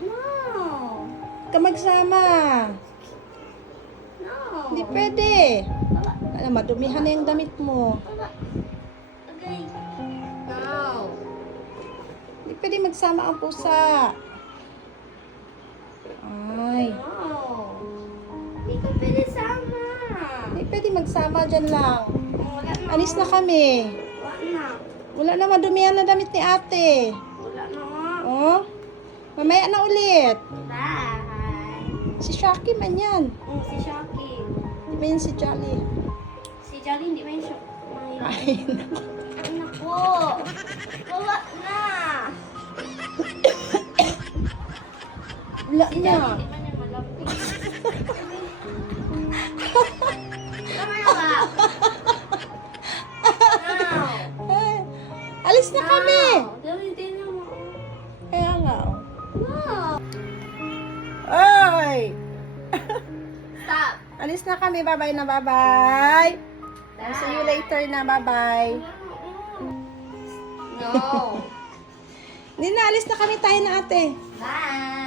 No. Ka magsama. No. Hindi pwede. Alam, madumihan na yung damit mo. Okay. No. Hindi pwede magsama ang pusa. Ay. No. Hindi ko pwede sama. Hindi pwede magsama dyan lang. Wala na. Alis na kami. Wala na. Wala na madumihan na damit ni ate. Wala na. Oh? Mamaya na ulit. Bye. Si Shaki man yan. Si Shocky. Hindi man yan si Jolly. Si Jolly hindi ba yung Ay, Anak po. Wala na. wala Si na. Jolly hindi man yung malapit. Tama na ba? No. Ay, alis na kami. Jolly, hindi naman. Kaya nga. Oh. No. Ay! Stop. Alis na kami. Bye-bye na. Bye-bye. See you later na. Bye-bye. No. Hindi na. Alis na kami tayo na ate. Bye.